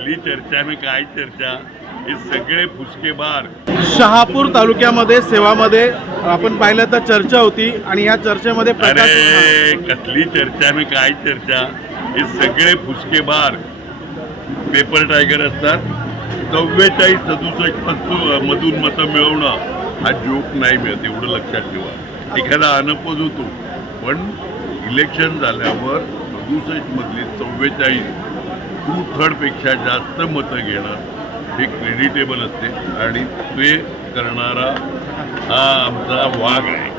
कसली चर्चा ना काय चर्चा, हे सगळे फुसकेबार. शहापूर तालुक्यामध्ये सेवामध्ये आपण पाहिलं तर चर्चा होती आणि या चर्चेमध्ये अरे कसली चर्चा ना काय चर्चा, हे सगळे फुसकेबार पेपर टायगर असतात. 44-67 मधून मतं मिळवणं हा जोक नाही मिळत, एवढं लक्षात ठेवा. एखादा अनपोज होतो, पण इलेक्शन झाल्यावर 67 मधली 44 2/3 पेक्षा जास्त मतं घेणं हे क्रेडिटेबल असते आणि ते करणारा हा आमचा वाघ आहे.